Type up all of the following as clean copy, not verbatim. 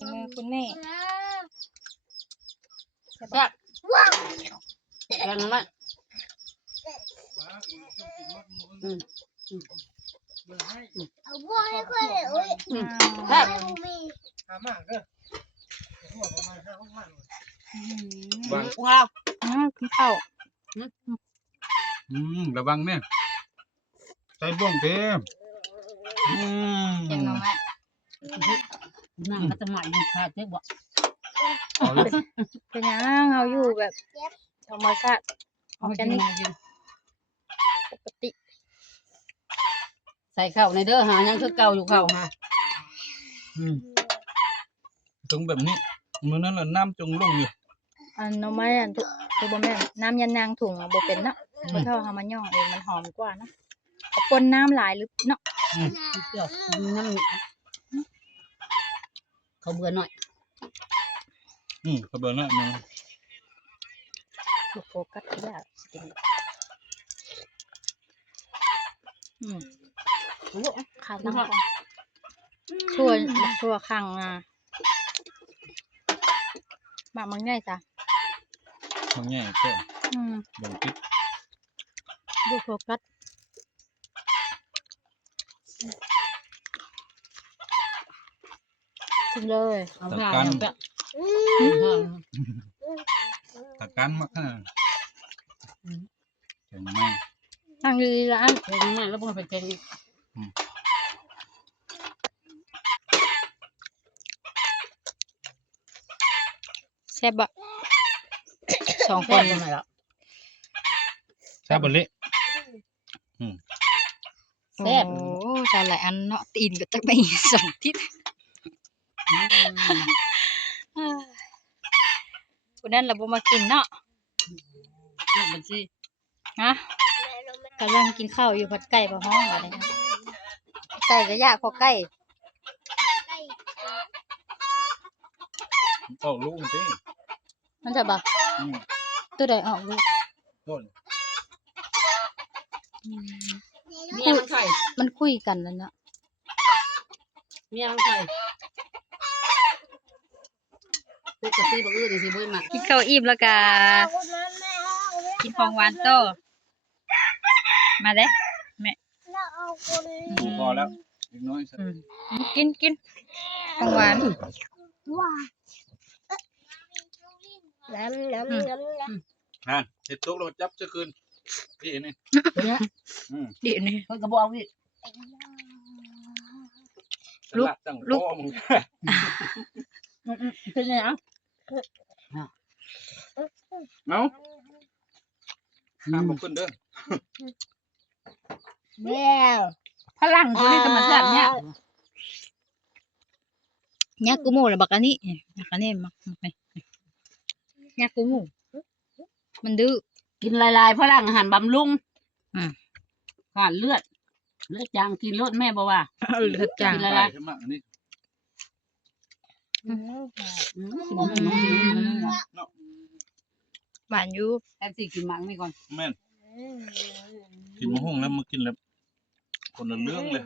มือคุณแม่แซ่บแกงมันเอาบัวให้ค่อยเลยอุ้ย แซ่บ ไม่มี มากเด้อหัวประมาณ5 6 มัน ว้าว กินข้าว ระวังเนี่ยใส่บ่วงเต็มเจียงน้องแม่ นั่งก็จะหมายยังขาดเจ๊บ่ เอาเลย เป็นยังเราอยู่แบบธรรมชาติออร์แกนิกปกติ ใส่ข้าวในเด้อหายังคือเก่าอยู่ข้าวหา ตรงแบบนี้มื้อนั้นล่ะน้ำจงลงอยู่ อันน้องไม้อันตัวบ่แม่นน้ำยันนางถุงอ่ะบ่เป็นเนาะเพราะถ้าเอามาย่องเองมันหอมกว่านะเอาปนน้ำหลายหรือเนาะ เกี่ยวน้ำเขาเบื่อหน่อย เขาเบิ่งแล้วนะ โฟกัสยากจริงขาดน้ำชั่วข้างมันง่ายจ้ะ มันแง่แค่เบิ่งติด ดูโฟกัสกินเลยเอา ตะ ค่ะ กัน แบบ ตะกันมากขนาดแข็งมาก ทางดีร้าน แกงมาแล้วพอไปแกง แซ่บอะสองค แซ่บ น ยังไงล่ะ แซ่บบ่เละ แซ่บ โอ้จานหลายอันเนาะตีนก็จะไปสองทิศคนนั้นเราบ่มากินเนาะ มันสิ ฮะกำลังกินข้าวอยู่ผัดไก่ปะห้องอะไรนะไก่ก็ยากพอไก่ ออกลูกสิ มันจะบ่ตัวใดออกลูก ต้น เมียมันไข่ มันคุยกันแล้วเนาะ เมียมันไข่ปกติบ่อื่นสิบ่มา กินข้าวอิ่มแล้วก็กินของหวานโตมาเด้ เราเอาคน พอแล้วอีกน้อยสัก กินของหวาน ว่าน้ำ เสร็จตุกเราจับจะคืนพี่นี่ เนี่ย เดี๋ยวนี้ เพิ่นก็บ่เอาอีก ลูก ตั้ง ลูก พ่อมึง เป็นไงอ่ะ เอาข้ามมาขึ้นเด้อ แล้ว พลังตัวนี้ธรรมชาติเนี่ย ยากูหมูแล้วบักอันนี้มักไปยากูหมูมันดื้อ กินหลายๆพลังอาหารบำรุง ขาด เลือดจางกินรสแม่บ่ว่า เลือดจาง กินอะไร ใช่ไหมอันนี้ หวานอยู่ แอบสิกินมังนี่ก่อน แม่นกินมะฮุ่งแล้วมากินแล้วคนละเรื่องเลย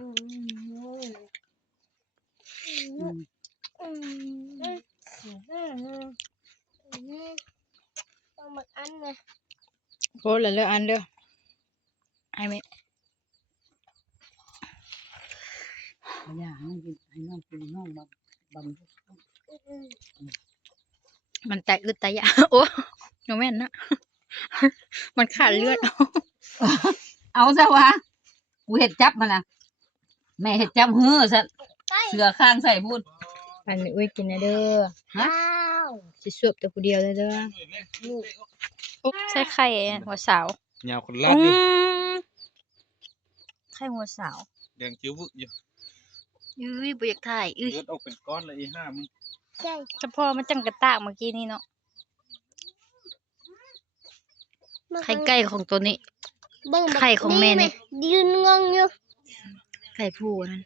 ต้องมาอันนะ โคตรเลยอันเด้อไอ้แม่ อย่าให้กินให้น้องกินน้องบำรุง มันแตกอึดตายะโอ้โนแม่นนะมันขาดเลือด เอาซะวะกูเห็ดจับมันนะแม่เห็ดจับเฮ้อซะเสือข้างใส่พูด อันนี้อุ้ยกินนะเด้อ ว้าว สิสวบแต่ผู้เดียวเลยเด้ออุ๊บใส่ไข่หัวสาวย าวคนลาดดิ ไข่หัวสาว แดงจิ้วบึกอยู่ บ่อยากถ่าย เลือดออกเป็นก้อนเลยห้ามึง ใช่ เฉพาะมันจังกระตากเมื่อกี้นี่เนาะไข่ไก่ของตัวนี้ ไข่ของแม่นี่ ยืนงงอยู่ ไข่ผู้นั่น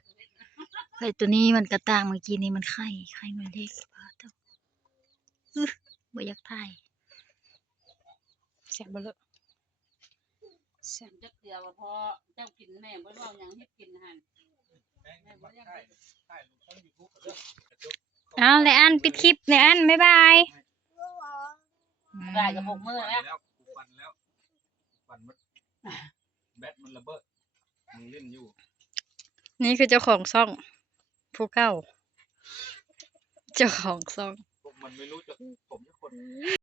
ไข่ตัวนี้มันกระตากเมื่อกี้นี่มันไข่มันเล็กบ่อยากถ่ายแซ่บบ่เลย จักเดียวพอเจ้ากินแม่บ่เว้าหยังเฮ็ดกินหั่น ใช่ลูกต้องยูทูบเด้อ เอาเลยอันปิดคลิปเลยอันบ๊ายบาย ได้กับพวกมือแล้ว ปั่นแล้วปั่นมันแบตมันระเบิดมึงเล่นอยู่ นี่คือเจ้าของซ่องผู้เก่า เจ้าของซ่อง พวกมันไม่รู้จะผมจะคน